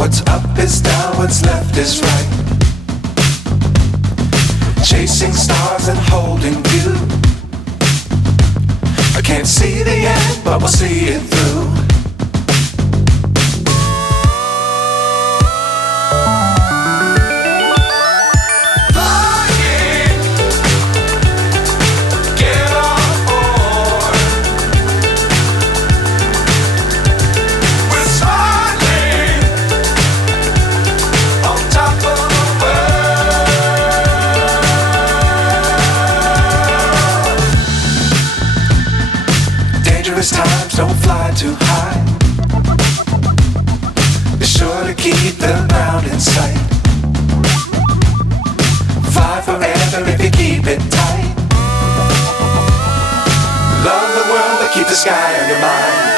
What's up is down, what's left is right. Chasing stars and holding you. I can't see the end, but we'll see it through. Times don't fly too high. Be sure to keep the ground in sight. Fly forever if you keep it tight. Love the world but keep the sky on your mind.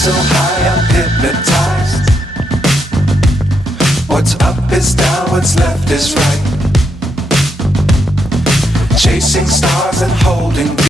So high I'm hypnotized. What's up is down, what's left is right. Chasing stars and